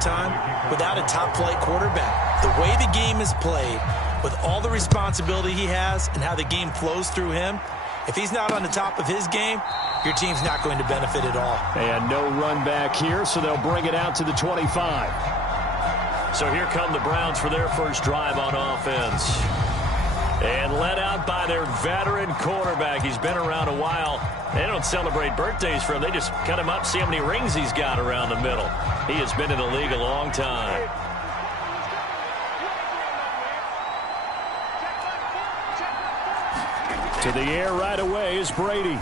time without a top-flight quarterback. The way the game is played, with all the responsibility he has and how the game flows through him, if he's not on the top of his game, your team's not going to benefit at all. And no run back here, so they'll bring it out to the 25. So here come the Browns for their first drive on offense. And led out by their veteran quarterback. He's been around a while. They don't celebrate birthdays for him. They just cut him up, see how many rings he's got around the middle. He has been in the league a long time. To the air right away is Brady.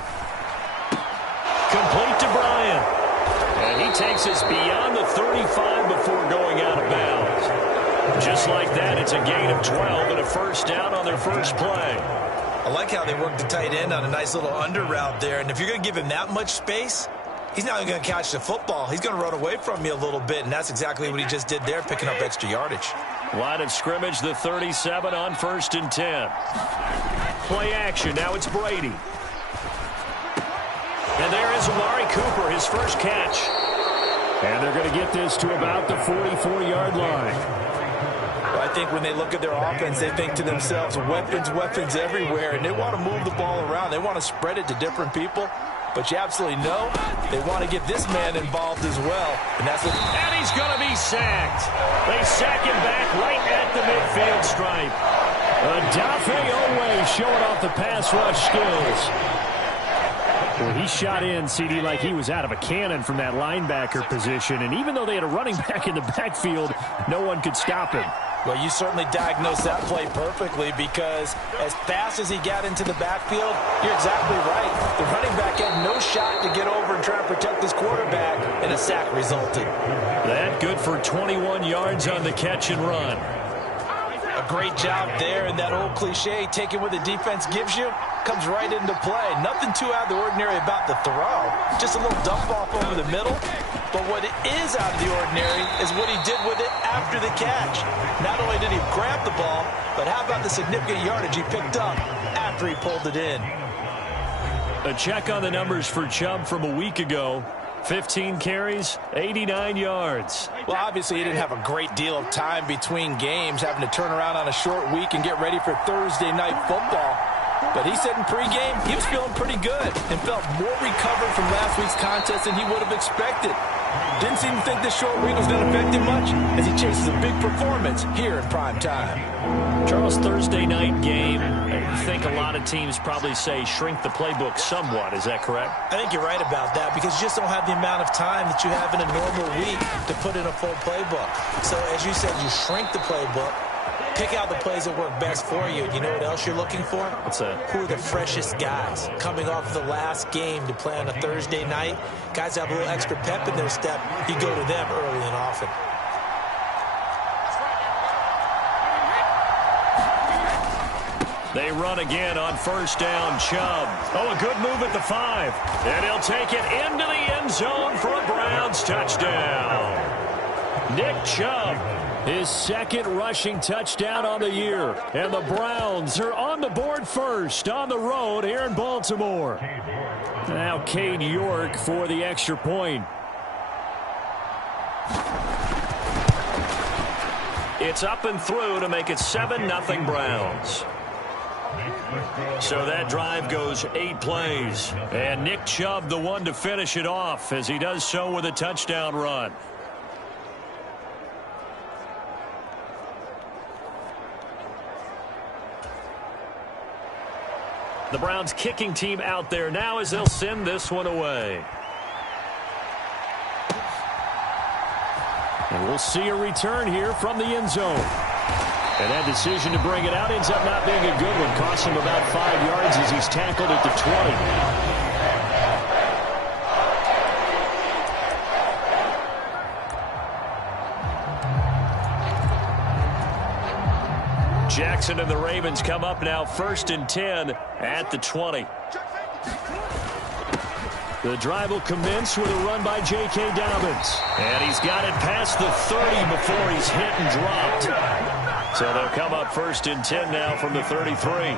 Complete to Bryant. And he takes us beyond the 35 before going out of bounds. Just like that, it's a gain of 12 and a first down on their first play. I like how they work the tight end on a nice little under route there. And if you're going to give him that much space, he's not going to catch the football. He's going to run away from you a little bit, and that's exactly what he just did there, picking up extra yardage. Line of scrimmage, the 37 on 1st and 10. Play action. Now it's Brady. And there is Amari Cooper, his first catch. And they're going to get this to about the 44-yard line. Well, I think when they look at their offense, they think to themselves, weapons, weapons everywhere, and they want to move the ball around. They want to spread it to different people. But you absolutely know they want to get this man involved as well. And that's what. And he's going to be sacked. They sack him back right at the midfield stripe. Odafe Oweh showing off the pass rush skills. Well, he shot in, CD, like he was out of a cannon from that linebacker position. And even though they had a running back in the backfield, no one could stop him. Well, you certainly diagnosed that play perfectly, because as fast as he got into the backfield, you're exactly right. The running back had no shot to get over and try and protect his quarterback, and a sack resulted. That good for 21 yards on the catch and run. A great job there, and that old cliche, taking what the defense gives you, comes right into play. Nothing too out of the ordinary about the throw. Just a little dump off over the middle. But what is out of the ordinary is what he did with it after the catch. Not only did he grab the ball, but how about the significant yardage he picked up after he pulled it in. A check on the numbers for Chubb from a week ago. 15 carries, 89 yards. Well, obviously, he didn't have a great deal of time between games, having to turn around on a short week and get ready for Thursday night football. But he said in pregame he was feeling pretty good and felt more recovered from last week's contest than he would have expected. Didn't seem to think this short week was going to affect him much as he chases a big performance here in prime time. Charles, Thursday night game, I think a lot of teams probably say shrink the playbook somewhat. Is that correct? I think you're right about that, because you just don't have the amount of time that you have in a normal week to put in a full playbook. So as you said, you shrink the playbook. Pick out the plays that work best for you. You know what else you're looking for? What's that? Who are the freshest guys coming off the last game to play on a Thursday night? Guys have a little extra pep in their step. You go to them early and often. They run again on first down. Chubb. Oh, a good move at the 5. And he'll take it into the end zone for a Browns touchdown. Nick Chubb. His second rushing touchdown on the year. And the Browns are on the board first on the road here in Baltimore. Now Cade York for the extra point. It's up and through to make it 7-0 Browns. So that drive goes 8 plays. And Nick Chubb the one to finish it off, as he does so with a touchdown run. The Browns kicking team out there now as they'll send this one away. And we'll see a return here from the end zone. And that decision to bring it out ends up not being a good one. Costs him about 5 yards as he's tackled at the 20. Jackson and the Ravens come up now 1st and 10 at the 20. The drive will commence with a run by J.K. Dobbins. And he's got it past the 30 before he's hit and dropped. So they'll come up 1st and 10 now from the 33.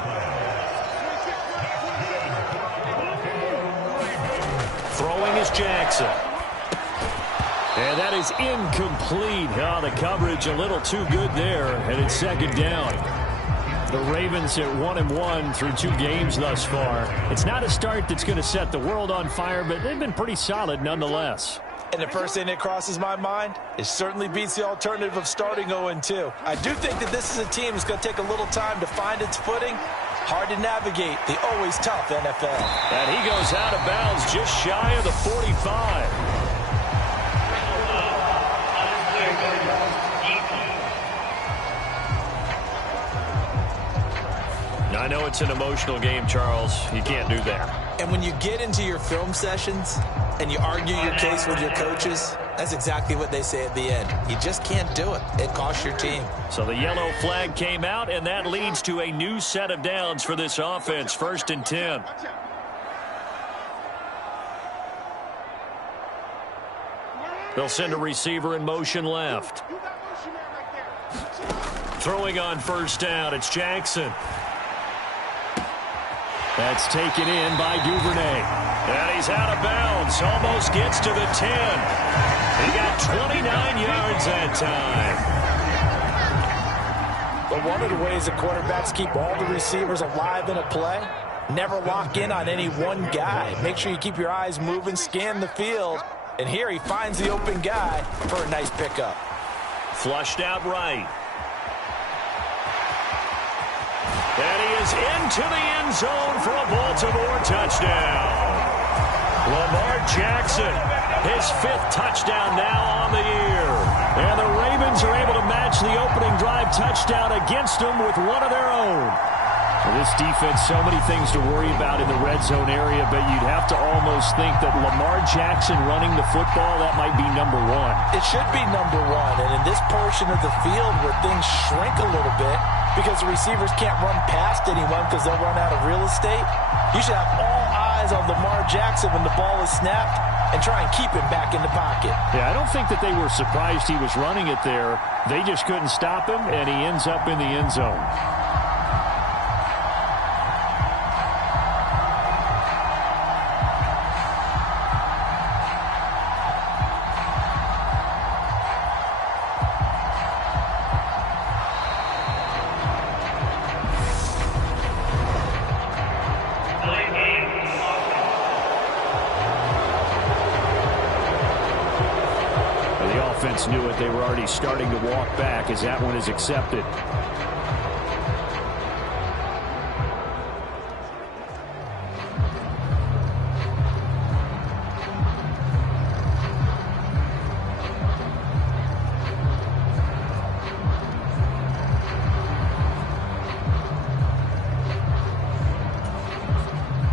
Throwing is Jackson. And that is incomplete. Oh, the coverage a little too good there, and it's second down. The Ravens at 1-1 through 2 games thus far. It's not a start that's going to set the world on fire, but they've been pretty solid nonetheless. And the first thing that crosses my mind, it certainly beats the alternative of starting 0-2. I do think that this is a team that's going to take a little time to find its footing. Hard to navigate the always tough NFL. And he goes out of bounds just shy of the 45. I know it's an emotional game, Charles. You can't do that. And when you get into your film sessions and you argue your case with your coaches, that's exactly what they say at the end. You just can't do it. It costs your team. So the yellow flag came out, and that leads to a new set of downs for this offense. 1st and 10. They'll send a receiver in motion left. Throwing on 1st down, it's Jackson. That's taken in by Duvernay. And he's out of bounds. Almost gets to the 10. He got 29 yards that time. But one of the ways the quarterbacks keep all the receivers alive in a play, never lock in on any one guy. Make sure you keep your eyes moving, scan the field. And here he finds the open guy for a nice pickup. Flushed out right. And he is into the end zone for a Baltimore touchdown. Lamar Jackson, his 5th touchdown now on the year. And the Ravens are able to match the opening drive touchdown against them with one of their own. Well, this defense, so many things to worry about in the red zone area, but you'd have to almost think that Lamar Jackson running the football, that might be number 1. It should be number 1, and in this portion of the field where things shrink a little bit because the receivers can't run past anyone because they'll run out of real estate, you should have all eyes on Lamar Jackson when the ball is snapped and try and keep him back in the pocket. Yeah, I don't think that they were surprised he was running it there. They just couldn't stop him, and he ends up in the end zone. Knew it. They were already starting to walk back as that one is accepted.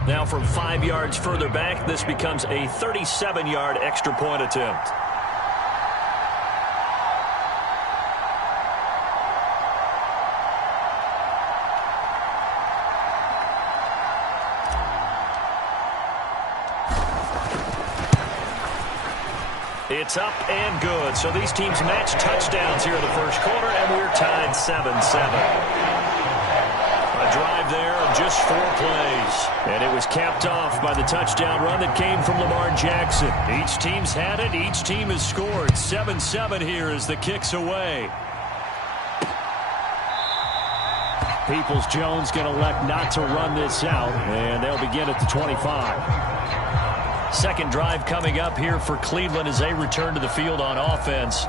Now from 5 yards further back, this becomes a 37-yard extra point attempt. It's up and good. So these teams match touchdowns here in the first quarter, and we're tied 7-7. A drive there of just 4 plays. And it was capped off by the touchdown run that came from Lamar Jackson. Each team's had it. Each team has scored. 7-7 here as the kick's away. Peoples-Jones going to elect not to run this out, and they'll begin at the 25. Second drive coming up here for Cleveland as they return to the field on offense.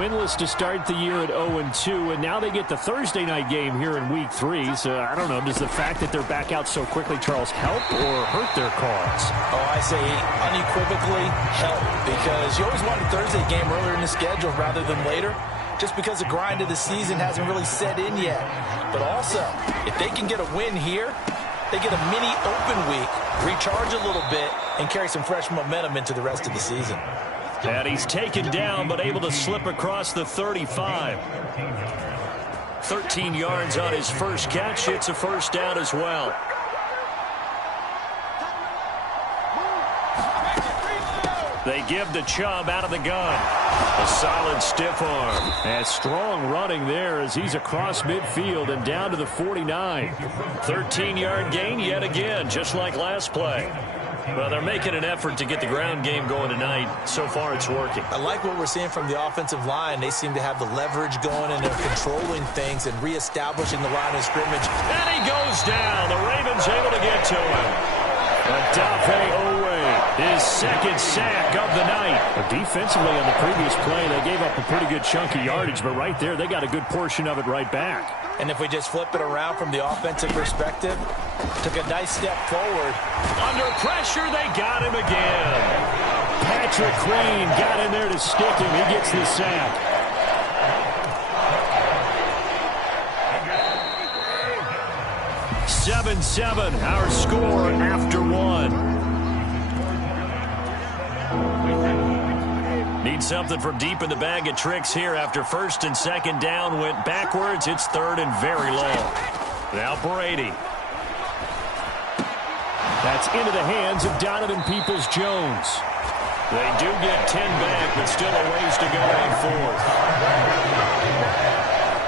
Winless to start the year at 0-2, and now they get the Thursday night game here in Week 3. So, I don't know, does the fact that they're back out so quickly, Charles, help or hurt their cause? Oh, I say unequivocally help, because you always want a Thursday game earlier in the schedule rather than later, just because the grind of the season hasn't really set in yet. But also, if they can get a win here, they get a mini open week, recharge a little bit, and carry some fresh momentum into the rest of the season. And he's taken down, but able to slip across the 35. 13 yards on his first catch. It's a first down as well. They give the Chubb out of the gun. A solid stiff arm. And strong running there as he's across midfield and down to the 49. 13-yard gain yet again, just like last play. Well, they're making an effort to get the ground game going tonight. So far, it's working. I like what we're seeing from the offensive line. They seem to have the leverage going, and they're controlling things and reestablishing the line of scrimmage. And he goes down. The Ravens able to get to him. Odafe Owe, his second sack of the night. But defensively on the previous play, they gave up a pretty good chunk of yardage, but right there, they got a good portion of it right back. And if we just flip it around from the offensive perspective, took a nice step forward. Under pressure, they got him again. Patrick Queen got in there to stick him. He gets the sack. "7-7", our score after one. Need something from deep in the bag of tricks here after first and second down went backwards. It's third and very long. Now Brady. That's into the hands of Donovan Peoples-Jones. They do get 10 back, but still a ways to go on fourth.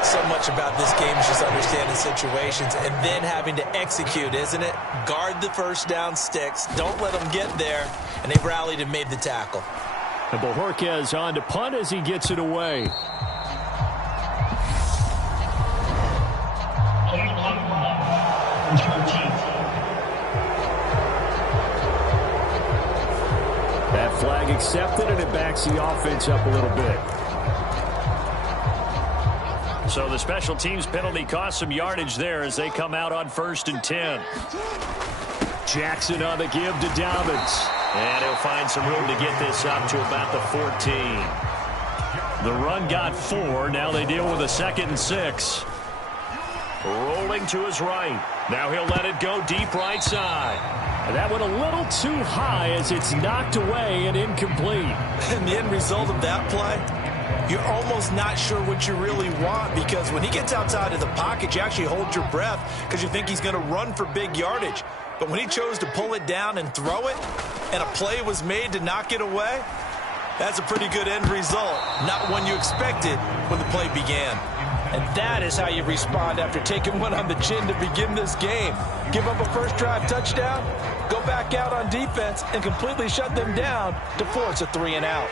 So much about this game is just understanding situations and then having to execute, isn't it? Guard the first down sticks. Don't let them get there. And they rallied and made the tackle. And Bojorquez on to punt as he gets it away. That flag accepted, and it backs the offense up a little bit. So the special teams penalty cost some yardage there as they come out on 1st and 10. Jackson on the give to Dobbins. And he'll find some room to get this up to about the 14. The run got 4. Now they deal with a 2nd and 6. Rolling to his right. Now he'll let it go deep right side. And that went a little too high as it's knocked away and incomplete. And the end result of that play, you're almost not sure what you really want, because when he gets outside of the pocket, you actually hold your breath because you think he's going to run for big yardage. But when he chose to pull it down and throw it, and a play was made to knock it away, that's a pretty good end result. Not one you expected when the play began. And that is how you respond after taking one on the chin to begin this game. Give up a first drive touchdown, go back out on defense, and completely shut them down to force a 3 and out.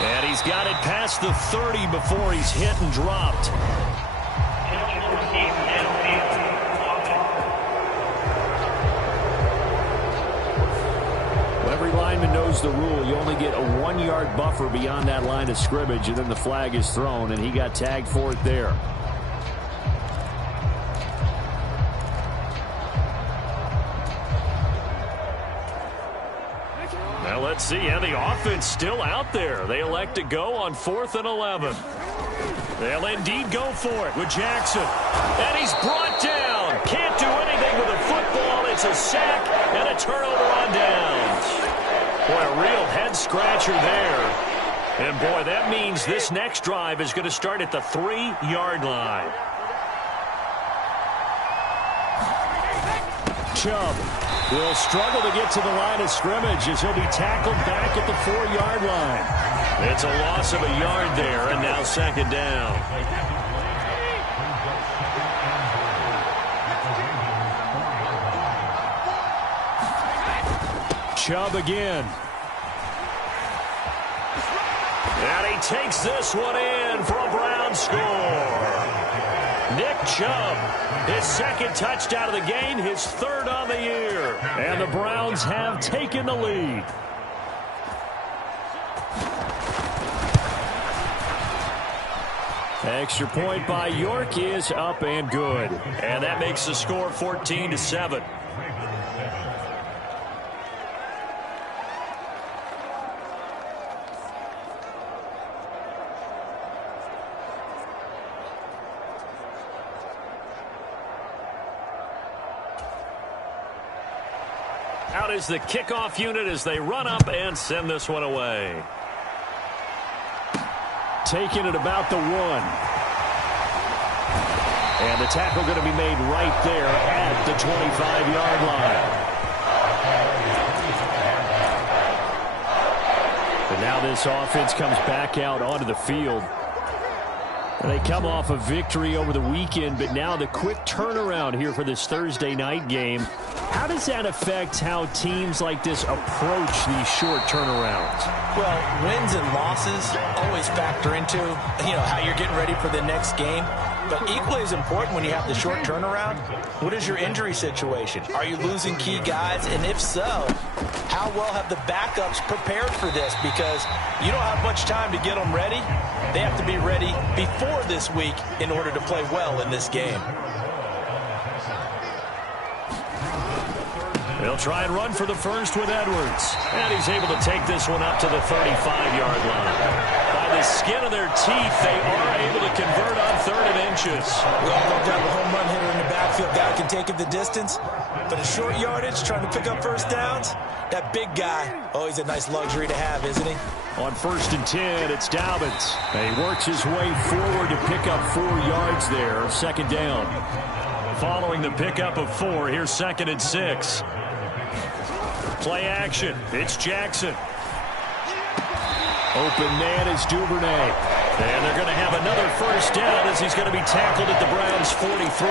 And he's got it past the 30 before he's hit and dropped. Well, every lineman knows the rule. You only get a 1-yard buffer beyond that line of scrimmage, and then the flag is thrown, and he got tagged for it there. Now let's see how the offense still out there. They elect to go on 4th and 11. They'll indeed go for it with Jackson. And he's brought down. Can't do anything with the football. It's a sack and a turnover on downs. Boy, a real head-scratcher there. And, boy, that means this next drive is going to start at the 3-yard line. Chubb will struggle to get to the line of scrimmage as he'll be tackled back at the 4-yard line. It's a loss of a yard there, and now 2nd down. Chubb again. And he takes this one in for a Brown score. Nick Chubb, his 2nd touchdown of the game, his 3rd on the year. And the Browns have taken the lead. Extra point by York is up and good. And that makes the score 14-7. Out is the kickoff unit as they run up and send this one away. Taking it about the 1. And the tackle going to be made right there at the 25-yard line. And now this offense comes back out onto the field. They come off a victory over the weekend, but now the quick turnaround here for this Thursday night game. How does that affect how teams like this approach these short turnarounds? Well, wins and losses always factor into, how you're getting ready for the next game. But equally as important when you have the short turnaround, what is your injury situation? Are you losing key guys? And if so, how well have the backups prepared for this? Because you don't have much time to get them ready. They have to be ready before this week in order to play well in this game. They'll try and run for the first with Edwards. And he's able to take this one up to the 35-yard line. By the skin of their teeth, they are able to convert on 3rd and inches. We all know that a home run hitter in the backfield. Guy can take it the distance. But a short yardage, trying to pick up first downs, that big guy, he's a nice luxury to have, isn't he? On 1st and 10, it's Dobbins. And he works his way forward to pick up 4 yards there. 2nd down. Following the pickup of 4, here's 2nd and 6. Play action. It's Jackson. Open man is Duvernay. And they're going to have another first down as he's going to be tackled at the Browns' 43.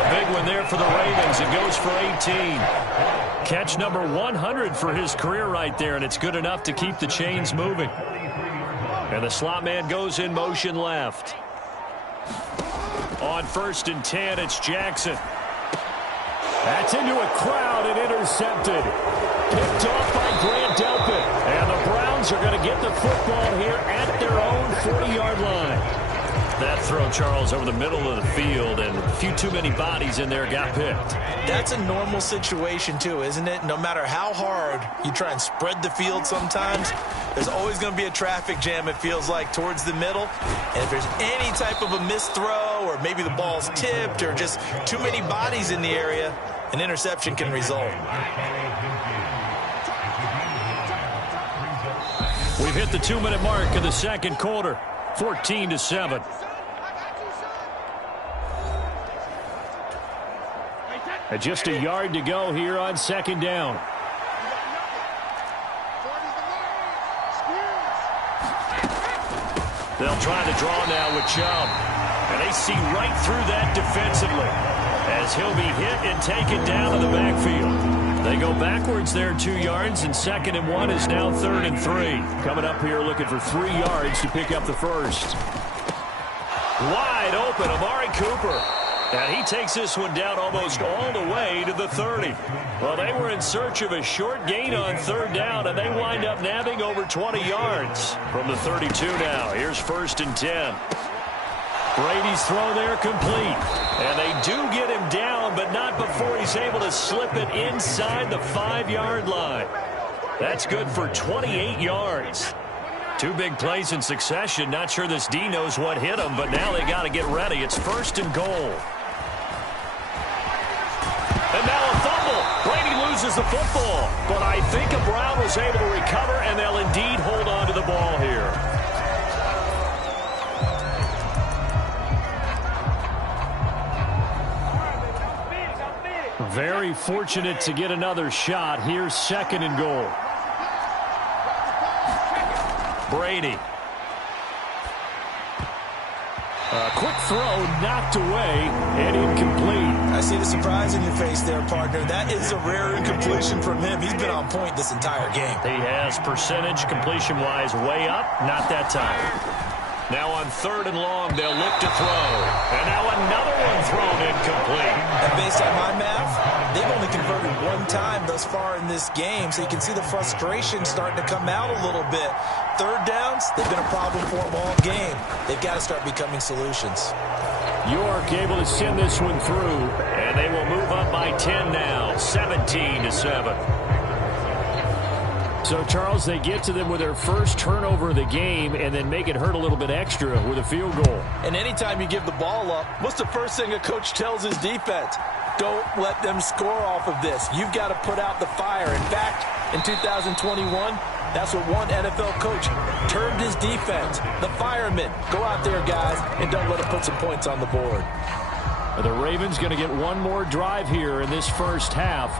A big one there for the Ravens. It goes for 18. Catch number 100 for his career right there, and it's good enough to keep the chains moving. And the slot man goes in motion left. On 1st and 10, it's Jackson. That's into a crowd and intercepted. Picked off by Grant Delpit. And the Browns are going to get the football here at their own 40-yard line. That throw, Charles, over the middle of the field, and a few too many bodies in there got picked. That's a normal situation, too, isn't it? No matter how hard you try and spread the field sometimes, there's always going to be a traffic jam, it feels like, towards the middle. And if there's any type of a missed throw, or maybe the ball's tipped, or just too many bodies in the area, an interception can result. We've hit the 2-minute mark of the 2nd quarter, 14-7. Just a yard to go here on 2nd down. They'll try to draw now with Chubb. And they see right through that defensively as he'll be hit and taken down to the backfield. They go backwards there 2 yards, and 2nd and 1 is now 3rd and 3. Coming up here looking for 3 yards to pick up the first. Wide open, Amari Cooper. And he takes this one down almost all the way to the 30. Well, they were in search of a short gain on 3rd down, and they wind up nabbing over 20 yards from the 32 now. Here's 1st and 10. Brady's throw there complete. And they do get him down, but not before he's able to slip it inside the 5-yard line. That's good for 28 yards. 2 big plays in succession. Not sure this D knows what hit him, but now they got to get ready. It's 1st and goal. And now a fumble. Brady loses the football. But I think a Brown was able to recover, and they'll indeed hold on to the ball here. Very fortunate to get another shot. Here's 2nd and goal. Brady. A quick throw knocked away and incomplete. I see the surprise in your face there, partner. That is a rare incompletion from him. He's been on point this entire game. He has percentage completion-wise way up. Not that time. Now on 3rd and long, they'll look to throw. And now another one thrown incomplete. And based on my math, they've only converted 1 time thus far in this game, so you can see the frustration starting to come out a little bit. 3rd downs, they've been a problem for them all game. They've got to start becoming solutions. York able to send this one through. And they will move up by 10 now, 17-7. So, Charles, they get to them with their first turnover of the game and then make it hurt a little bit extra with a field goal. And anytime you give the ball up, what's the first thing a coach tells his defense? Don't let them score off of this. You've got to put out the fire. In fact, in 2021, that's what one NFL coach termed his defense. The firemen. Go out there, guys, and don't let them put some points on the board. The Ravens going to get one more drive here in this first half.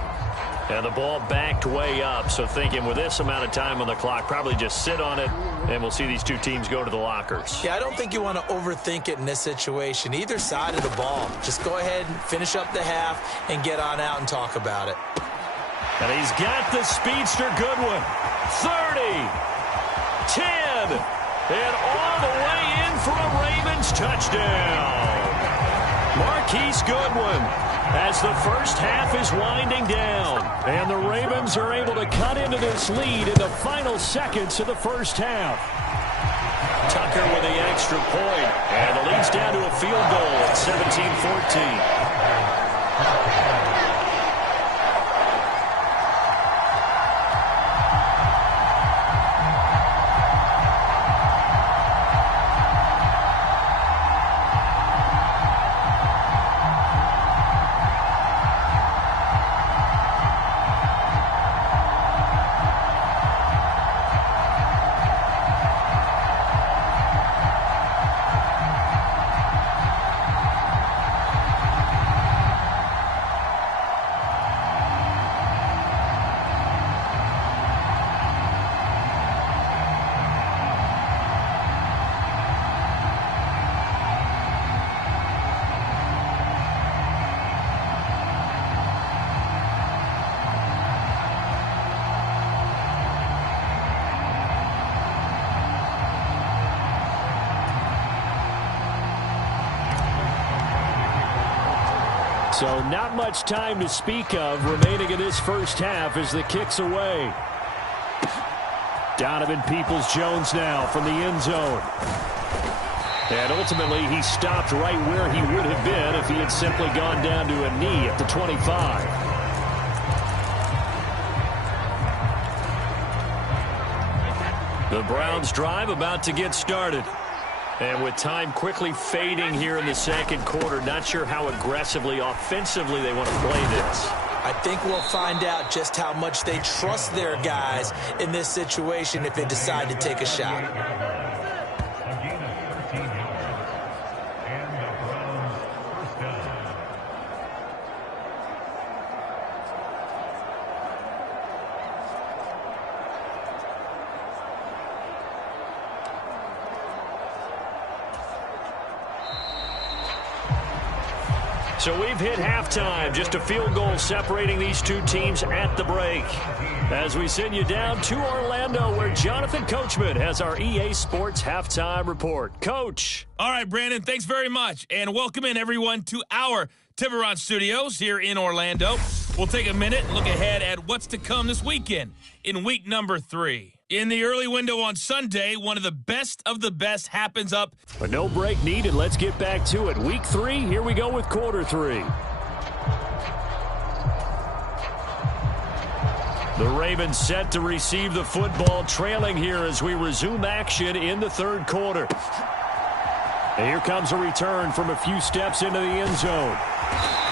And the ball backed way up, so thinking with this amount of time on the clock, probably just sit on it, and we'll see these two teams go to the lockers. Yeah, I don't think you want to overthink it in this situation. Either side of the ball. Just go ahead and finish up the half and get on out and talk about it. And he's got the speedster Goodwin. 30, 10, and all the way in for a Ravens touchdown. Marquise Goodwin, as the first half is winding down. And the Ravens are able to cut into this lead in the final seconds of the first half. Tucker with the extra point, and the lead's down to a field goal at 17-14. So not much time to speak of remaining in this first half as the kick's away. Donovan Peoples-Jones now from the end zone. And ultimately, he stopped right where he would have been if he had simply gone down to a knee at the 25. The Browns drive about to get started. And with time quickly fading here in the second quarter, not sure how aggressively, offensively they want to play this. I think we'll find out just how much they trust their guys in this situation if they decide to take a shot. So we've hit halftime, just a field goal separating these two teams at the break. As we send you down to Orlando, where Jonathan Coachman has our EA Sports Halftime Report. Coach. All right, Brandon, thanks very much. And welcome in, everyone, to our Tiburon Studios here in Orlando. We'll take a minute and look ahead at what's to come this weekend in week number 3. In the early window on Sunday, one of the best happens up. But no break needed. Let's get back to it. Week 3, here we go with quarter 3. The Ravens set to receive the football, trailing here as we resume action in the third quarter. And here comes a return from a few steps into the end zone.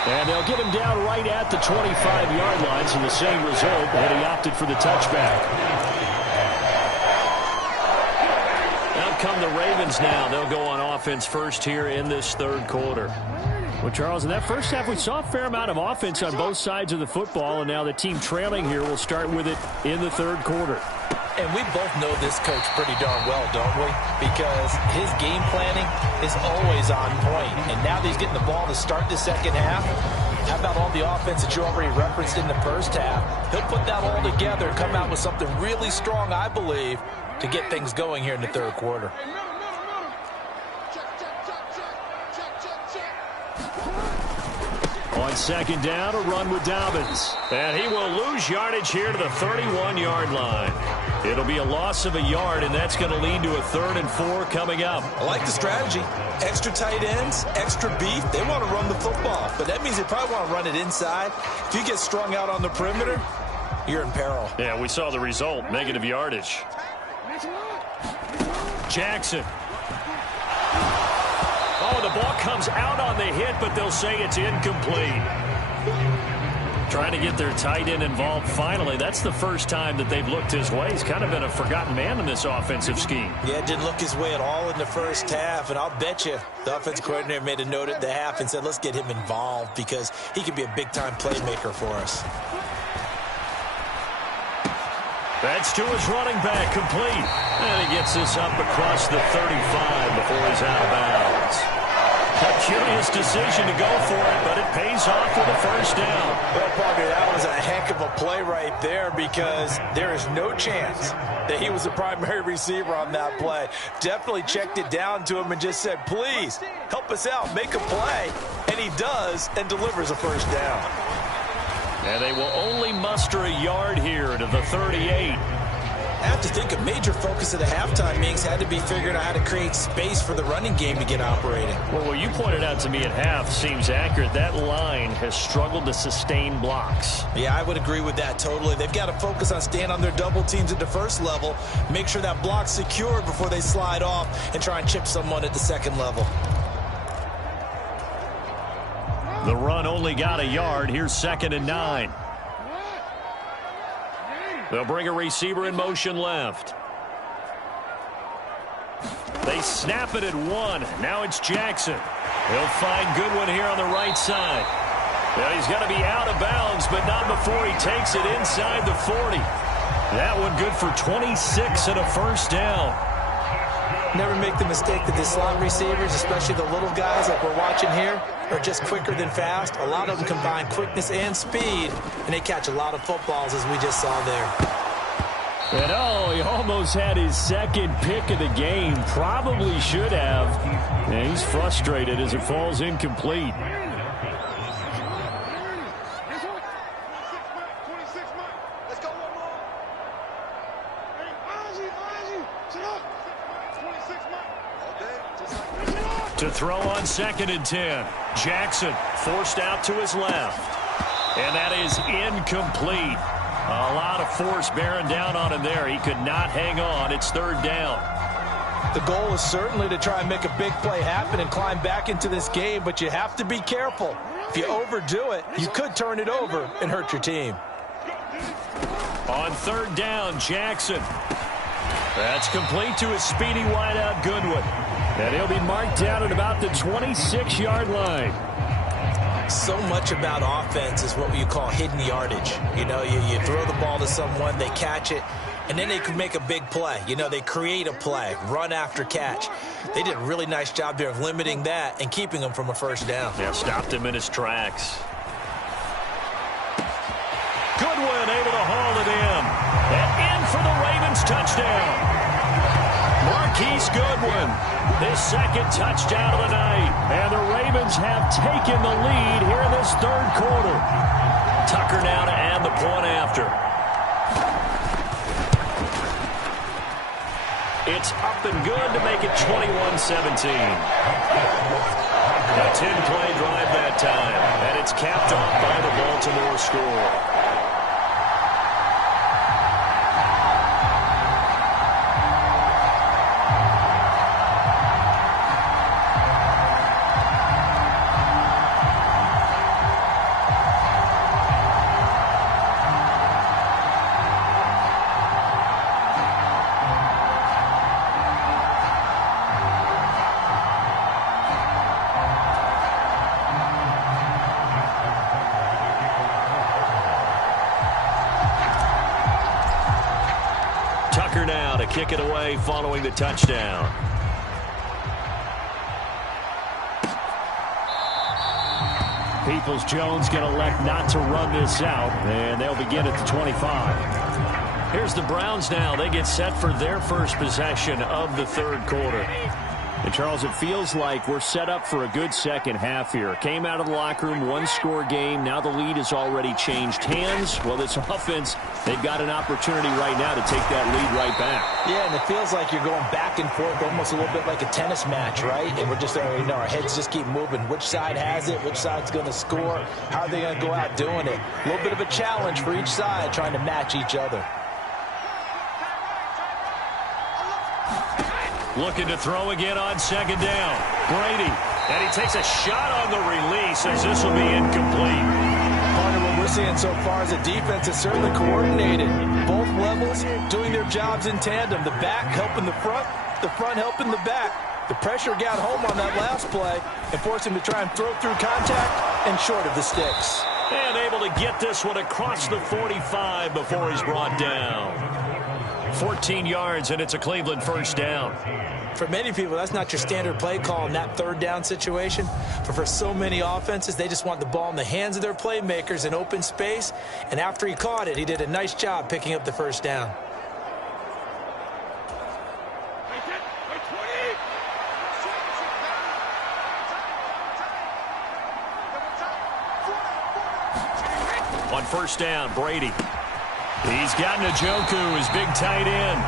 And they'll get him down right at the 25-yard line, so the same result, but he opted for the touchback. Come the Ravens now. They'll go on offense first here in this third quarter. Well, Charles, in that first half, we saw a fair amount of offense on both sides of the football, and now the team trailing here will start with it in the third quarter. And we both know this coach pretty darn well, don't we? Because his game planning is always on point. And now that he's getting the ball to start the second half, how about all the offense that you already referenced in the first half? He'll put that all together and come out with something really strong, I believe, to get things going here in the third quarter. On second down, a run with Dobbins. And he will lose yardage here to the 31-yard line. It'll be a loss of a yard, and that's going to lead to a 3rd and 4 coming up. I like the strategy. Extra tight ends, extra beef. They want to run the football, but that means they probably want to run it inside. If you get strung out on the perimeter, you're in peril. Yeah, we saw the result, negative yardage. Jackson. Oh, the ball comes out on the hit, but they'll say it's incomplete. Trying to get their tight end involved finally. That's the first time that they've looked his way. He's kind of been a forgotten man in this offensive scheme. Yeah, it didn't look his way at all in the first half, and I'll bet you the offensive coordinator made a note at the half and said, let's get him involved because he could be a big-time playmaker for us. That's to his running back, complete. And he gets this up across the 35 before he's out of bounds. A curious decision to go for it, but it pays off with a first down. Well, Parker, that was a heck of a play right there because there is no chance that he was the primary receiver on that play. Definitely checked it down to him and just said, please, help us out, make a play. And he does and delivers a first down. And they will only muster a yard here to the 38. I have to think a major focus of the halftime meetings had to be figuring out how to create space for the running game to get operating. Well, what you pointed out to me at half seems accurate. That line has struggled to sustain blocks. Yeah, I would agree with that totally. They've got to focus on staying on their double teams at the first level, make sure that block's secured before they slide off and try and chip someone at the second level. The run only got a yard. Here's 2nd and 9. They'll bring a receiver in motion left. They snap it at 1. Now it's Jackson. He'll find Goodwin here on the right side. Well, he's going to be out of bounds, but not before he takes it inside the 40. That one good for 26 and a first down. Never make the mistake that the slot receivers, especially the little guys like we're watching here, are just quicker than fast. A lot of them combine quickness and speed, and they catch a lot of footballs, as we just saw there. And oh, he almost had his second pick of the game. Probably should have. And he's frustrated as it falls incomplete. To throw on 2nd and 10. Jackson forced out to his left. And that is incomplete. A lot of force bearing down on him there. He could not hang on. It's 3rd down. The goal is certainly to try and make a big play happen and climb back into this game, but you have to be careful. If you overdo it, you could turn it over and hurt your team. On 3rd down, Jackson. That's complete to his speedy wideout, Goodwin. And he'll be marked down at about the 26-yard line. So much about offense is what you call hidden yardage. You know, you throw the ball to someone, they catch it, and then they can make a big play. You know, they create a play, run after catch. They did a really nice job there of limiting that and keeping him from a first down. Yeah, stopped him in his tracks. Goodwin able to haul it in. And in for the Ravens touchdown. Marquise Goodwin, his 2nd touchdown of the night. And the Ravens have taken the lead here in this 3rd quarter. Tucker now to add the point after. It's up and good to make it 21-17. A 10-play drive that time. And it's capped off by the Baltimore score. Tucker now to kick it away following the touchdown. Peoples-Jones going to elect not to run this out, and they'll begin at the 25. Here's the Browns now. They get set for their first possession of the 3rd quarter. And, Charles, it feels like we're set up for a good second half here. Came out of the locker room, one-score game. Now the lead has already changed hands. Well, this offense, they've got an opportunity right now to take that lead right back. Yeah, and it feels like you're going back and forth, almost a little bit like a tennis match, right? And we're just, our heads just keep moving. Which side has it? Which side's going to score? How are they going to go out doing it? A little bit of a challenge for each side, trying to match each other. Looking to throw again on 2nd down. Brady, and he takes a shot on the release as this will be incomplete. Partner, what we're seeing so far is the defense is certainly coordinated. Both levels doing their jobs in tandem. The back helping the front helping the back. The pressure got home on that last play and forced him to try and throw through contact and short of the sticks. And able to get this one across the 45 before he's brought down. 14 yards, and it's a Cleveland first down. For many people, that's not your standard play call in that third down situation. But for so many offenses, they just want the ball in the hands of their playmakers in open space. And after he caught it, he did a nice job picking up the first down. On first down, Brady. He's got Njoku, his big tight end.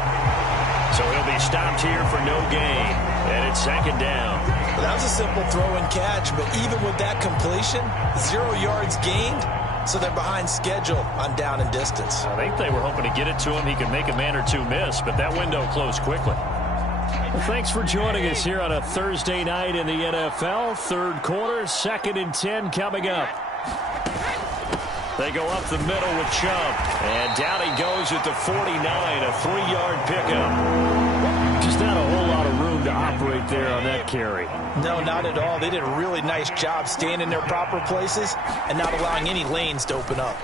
So he'll be stopped here for no gain. And it's second down. Well, that was a simple throw and catch, but even with that completion, 0 yards gained, so they're behind schedule on down and distance. I think they were hoping to get it to him. He could make a man or two miss, but that window closed quickly. Well, thanks for joining us here on a Thursday night in the NFL. Third quarter, 2nd and 10 coming up. They go up the middle with Chubb. And down he goes at the 49, a 3-yard pickup. Just not a whole lot of room to operate there on that carry. No, not at all. They did a really nice job staying in their proper places and not allowing any lanes to open up.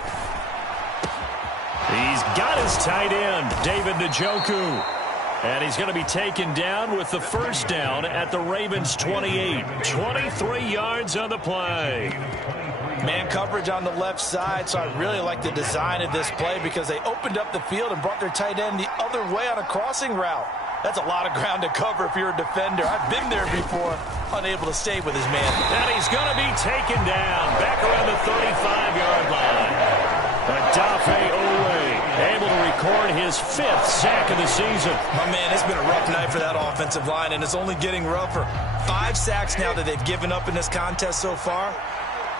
He's got his tight end, David Njoku. And he's going to be taken down with the first down at the Ravens' 28. 23 yards on the play. Man coverage on the left side, so I really like the design of this play because they opened up the field and brought their tight end the other way on a crossing route. That's a lot of ground to cover if you're a defender. I've been there before, unable to stay with his man. And he's going to be taken down back around the 35-yard line. Odafe Oweh able to record his 5th sack of the season. My man, it's been a rough night for that offensive line, and it's only getting rougher. 5 sacks now that they've given up in this contest so far.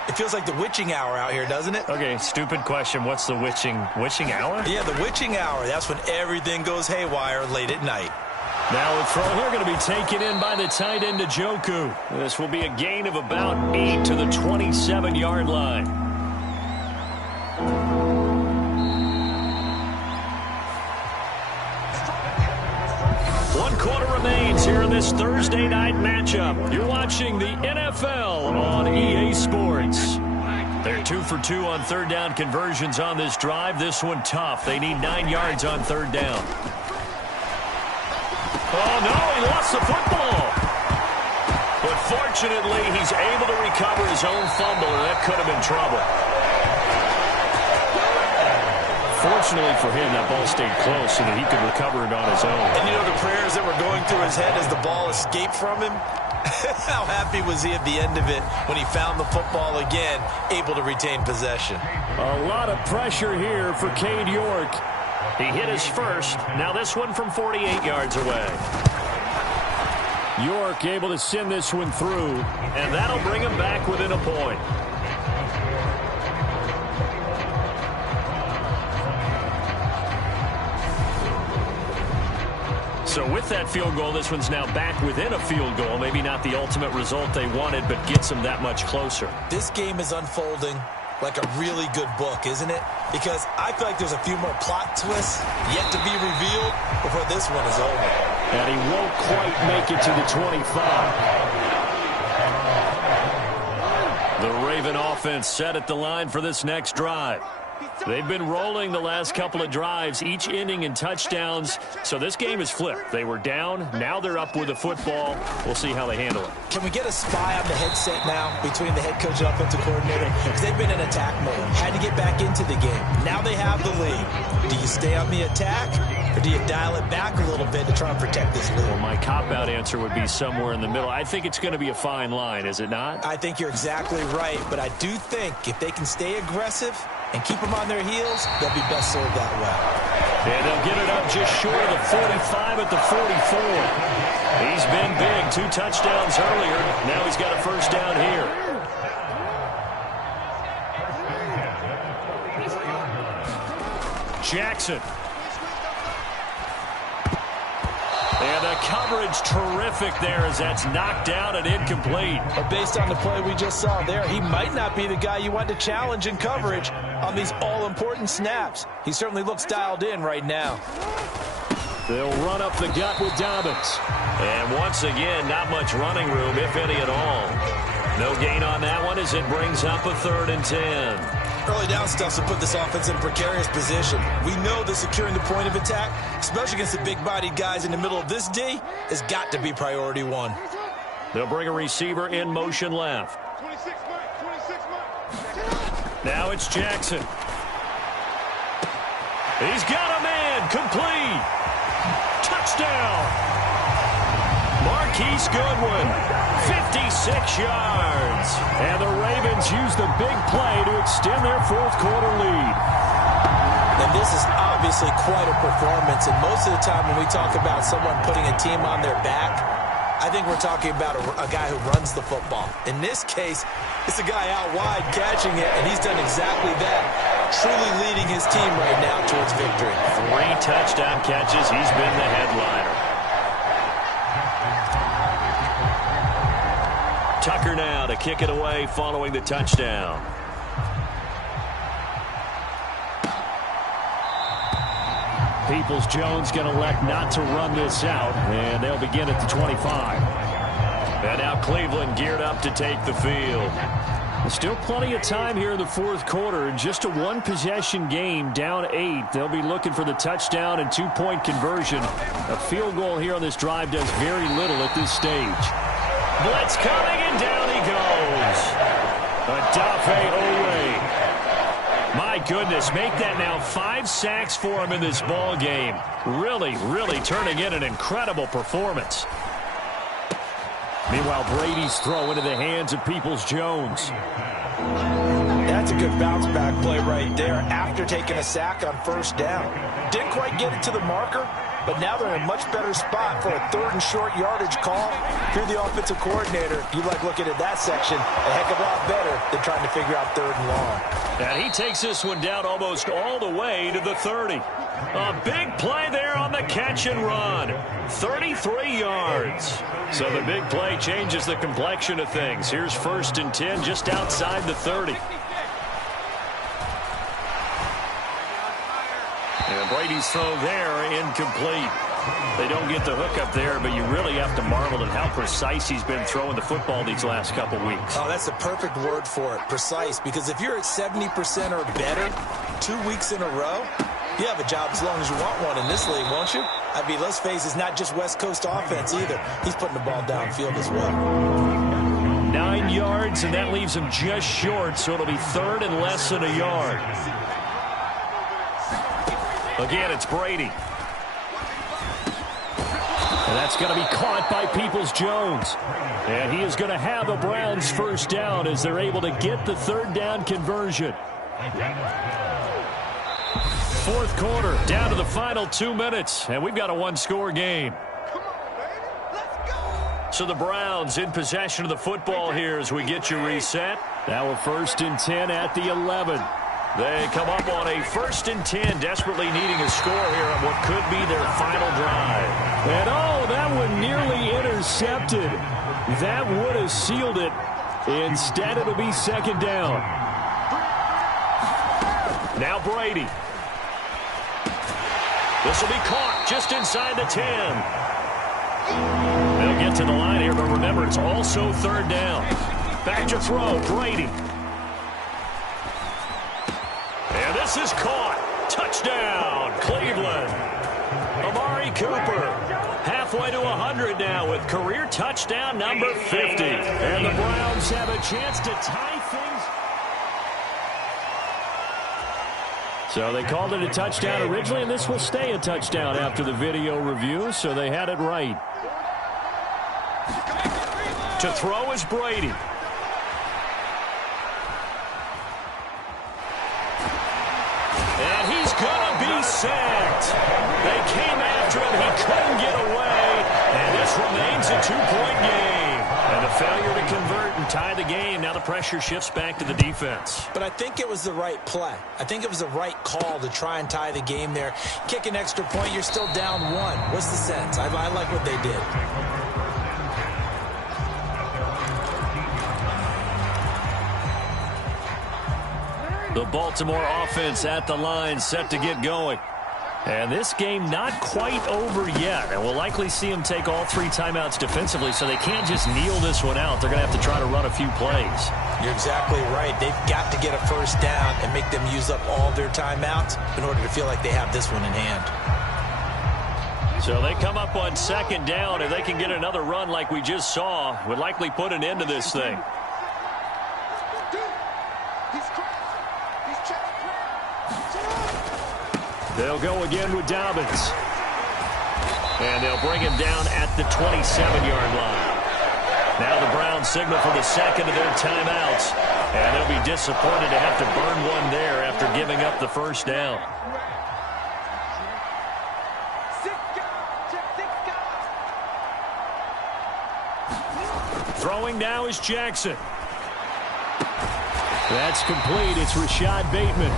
It feels like the witching hour out here, doesn't it? Okay, stupid question. What's the witching hour? Yeah, the witching hour. That's when everything goes haywire late at night. Now a throw here going to be taken in by the tight end Njoku. This will be a gain of about 8 to the 27-yard line. One quarter remains here in this Thursday night matchup. You're watching the NFL on EA Sports. They're 2 for 2 on third down conversions on this drive. This one tough. They need 9 yards on third down. Oh, no, he lost the football. But fortunately, he's able to recover his own fumble, and that could have been trouble. Fortunately for him, that ball stayed close so that he could recover it on his own. And you know the prayers that were going through his head as the ball escaped from him? How happy was he at the end of it when he found the football again, able to retain possession? A lot of pressure here for Cade York. He hit his first. Now this one from 48 yards away. York able to send this one through. And that'll bring him back within a point. So with that field goal, this one's now back within a field goal. Maybe not the ultimate result they wanted, but gets them that much closer. This game is unfolding like a really good book, isn't it? Because I feel like there's a few more plot twists yet to be revealed before this one is over. And he won't quite make it to the 25. The Raven offense set at the line for this next drive. They've been rolling the last couple of drives, each ending in touchdowns. So this game is flipped. They were down. Now they're up with the football. We'll see how they handle it. Can we get a spy on the headset now between the head coach and offensive coordinator? Because they've been in attack mode. Had to get back into the game. Now they have the lead. Do you stay on the attack, or do you dial it back a little bit to try and protect this lead? Well, my cop-out answer would be somewhere in the middle. I think it's going to be a fine line, is it not? I think you're exactly right, but I do think if they can stay aggressive and keep them on their heels, they'll be best served that way. And they'll get it up just short of the 45 at the 44. He's been big. 2 touchdowns earlier. Now he's got a first down here. Jackson. And the coverage terrific there as that's knocked down and incomplete. But based on the play we just saw there, he might not be the guy you want to challenge in coverage on these all-important snaps. He certainly looks dialed in right now. They'll run up the gut with Dobbins. And once again, not much running room, if any at all. No gain on that one as it brings up a 3rd and 10. Early down stuff to put this offense in a precarious position. We know that securing the point of attack, especially against the big-bodied guys in the middle of this D, has got to be priority one. They'll bring a receiver in motion left. Now it's Jackson. He's got a man, complete. Touchdown. Marquise Goodwin, 56 yards. And the Ravens use the big play to extend their fourth-quarter lead. And this is obviously quite a performance. And most of the time when we talk about someone putting a team on their back, I think we're talking about a guy who runs the football. In this case, it's a guy out wide catching it, and he's done exactly that, truly leading his team right now towards victory. 3 touchdown catches. He's been the headliner. Tucker now to kick it away following the touchdown. Peoples-Jones going to elect not to run this out, and they'll begin at the 25. And now Cleveland geared up to take the field. There's still plenty of time here in the fourth quarter. Just a one-possession game, down 8. They'll be looking for the touchdown and 2-point conversion. A field goal here on this drive does very little at this stage. Blitz coming, and down he goes. Odafe Oweh. My goodness, make that now 5 sacks for him in this ball game. Really, really turning in an incredible performance. Meanwhile, Brady's throw into the hands of Peoples-Jones. That's a good bounce-back play right there after taking a sack on first down. Didn't quite get it to the marker, but now they're in a much better spot for a 3rd and short yardage call. If you're the offensive coordinator, you like looking at that section a heck of a lot better than trying to figure out 3rd and long. And he takes this one down almost all the way to the 30. A big play there on the catch and run. 33 yards. So the big play changes the complexion of things. Here's 1st and 10 just outside the 30. And Brady's throw there incomplete. They don't get the hook up there, but you really have to marvel at how precise he's been throwing the football these last couple weeks. Oh, that's the perfect word for it, precise, because if you're at 70% or better 2 weeks in a row, you have a job as long as you want one in this league, won't you? I mean, let's face it, it's not just West Coast offense either. He's putting the ball downfield as well. 9 yards, and that leaves him just short, so it'll be 3rd and less than a yard. Again, it's Brady. And that's going to be caught by Peoples-Jones. And he is going to have the Browns first down as they're able to get the 3rd down conversion. Fourth quarter, down to the final 2 minutes, and we've got a 1-score game. So the Browns in possession of the football here as we get you reset. Now a 1st and 10 at the 11. They come up on a 1st and 10, desperately needing a score here on what could be their final drive. And oh, that one nearly intercepted. That would have sealed it. Instead, it'll be 2nd down. Now Brady. This will be caught just inside the 10. They'll get to the line here, but remember, it's also 3rd down. Back to throw, Brady. And this is caught. Touchdown, Cleveland. Amari Cooper, halfway to 100 now with career touchdown number 50. And the Browns have a chance to tie things. So they called it a touchdown originally, and this will stay a touchdown after the video review, so they had it right. To throw is Brady. And he's going to be sacked. They came after him. He couldn't get away. And this remains a 2-point game. And a failure to convert and tie the game. Now the pressure shifts back to the defense. But I think it was the right play. I think it was the right call to try and tie the game there. Kick an extra point, you're still down 1. What's the sense? I like what they did. The Baltimore offense at the line, set to get going. And this game not quite over yet. And we'll likely see them take all 3 timeouts defensively, so they can't just kneel this one out. They're going to have to try to run a few plays. You're exactly right. They've got to get a first down and make them use up all their timeouts in order to feel like they have this one in hand. So they come up on second down. If they can get another run like we just saw, would likely put an end to this thing. They'll go again with Dobbins. And they'll bring him down at the 27-yard line. Now the Browns signal for the second of their timeouts. And they'll be disappointed to have to burn one there after giving up the first down. Throwing now is Jackson. That's complete. It's Rashad Bateman.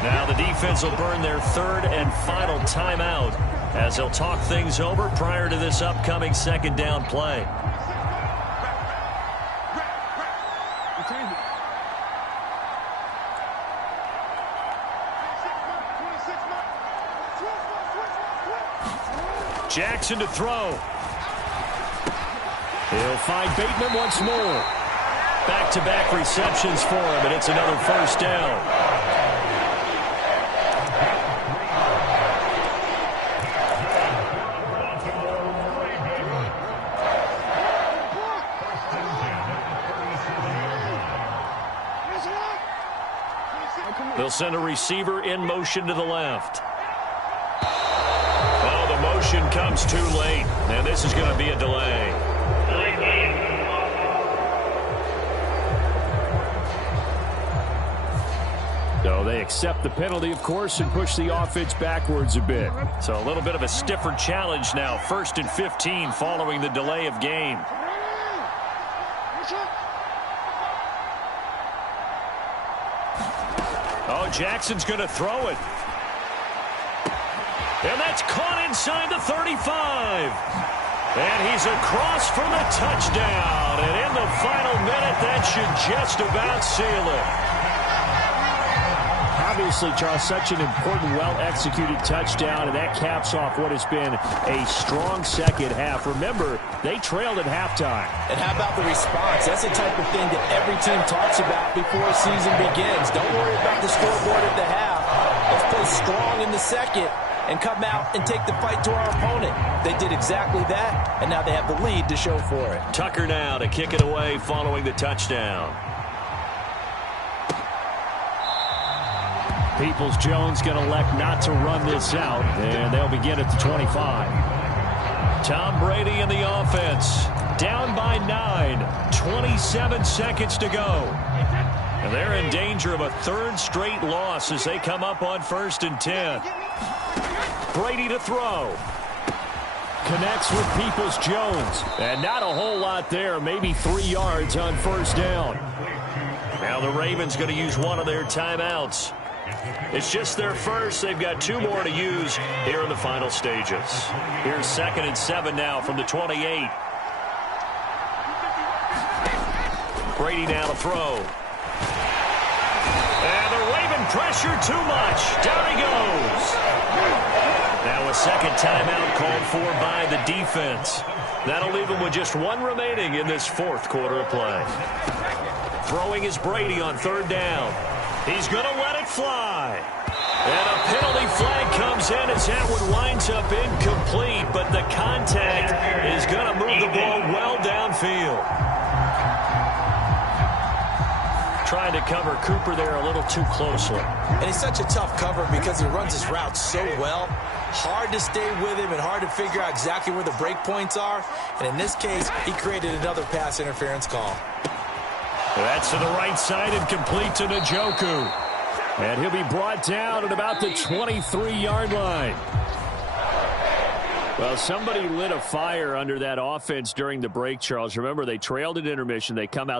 Now the defense will burn their third and final timeout as they'll talk things over prior to this upcoming second down play. Jackson to throw. He'll find Bateman once more. Back-to-back receptions for him, and it's another first down. They'll send a receiver in motion to the left. Oh, the motion comes too late, and this is going to be a delay. So they accept the penalty, of course, and push the offense backwards a bit. So a little bit of a stiffer challenge now. 1st and 15 following the delay of game. Oh, Jackson's going to throw it. And that's caught inside the 35. And he's across for the touchdown. And in the final minute, that should just about seal it. Obviously, Charles, such an important, well-executed touchdown, and that caps off what has been a strong second half. Remember, they trailed at halftime. And how about the response? That's the type of thing that every team talks about before a season begins. Don't worry about the scoreboard at the half. Let's play strong in the second and come out and take the fight to our opponent. They did exactly that, and now they have the lead to show for it. Tucker now to kick it away following the touchdown. Peoples-Jones going to elect not to run this out, and they'll begin at the 25. Tom Brady in the offense. Down by 9. 27 seconds to go. And they're in danger of a third straight loss as they come up on 1st and 10. Brady to throw. Connects with Peoples-Jones. And not a whole lot there. Maybe 3 yards on first down. Now the Ravens going to use one of their timeouts. It's just their first. They've got 2 more to use here in the final stages. Here's 2nd and 7 now from the 28. Brady now to throw. And the Raven pressure too much. Down he goes. Now a second timeout called for by the defense. That'll leave them with just 1 remaining in this 4th quarter of play. Throwing is Brady on 3rd down. He's going to let it fly. And a penalty flag comes in as that one winds up incomplete, but the contact is going to move the ball well downfield. Trying to cover Cooper there a little too closely. And he's such a tough cover because he runs his route so well. Hard to stay with him and hard to figure out exactly where the break points are. And in this case, he created another pass interference call. That's to the right side and complete to Njoku. And he'll be brought down at about the 23-yard line. Well, somebody lit a fire under that offense during the break, Charles. Remember, they trailed at intermission. They come out.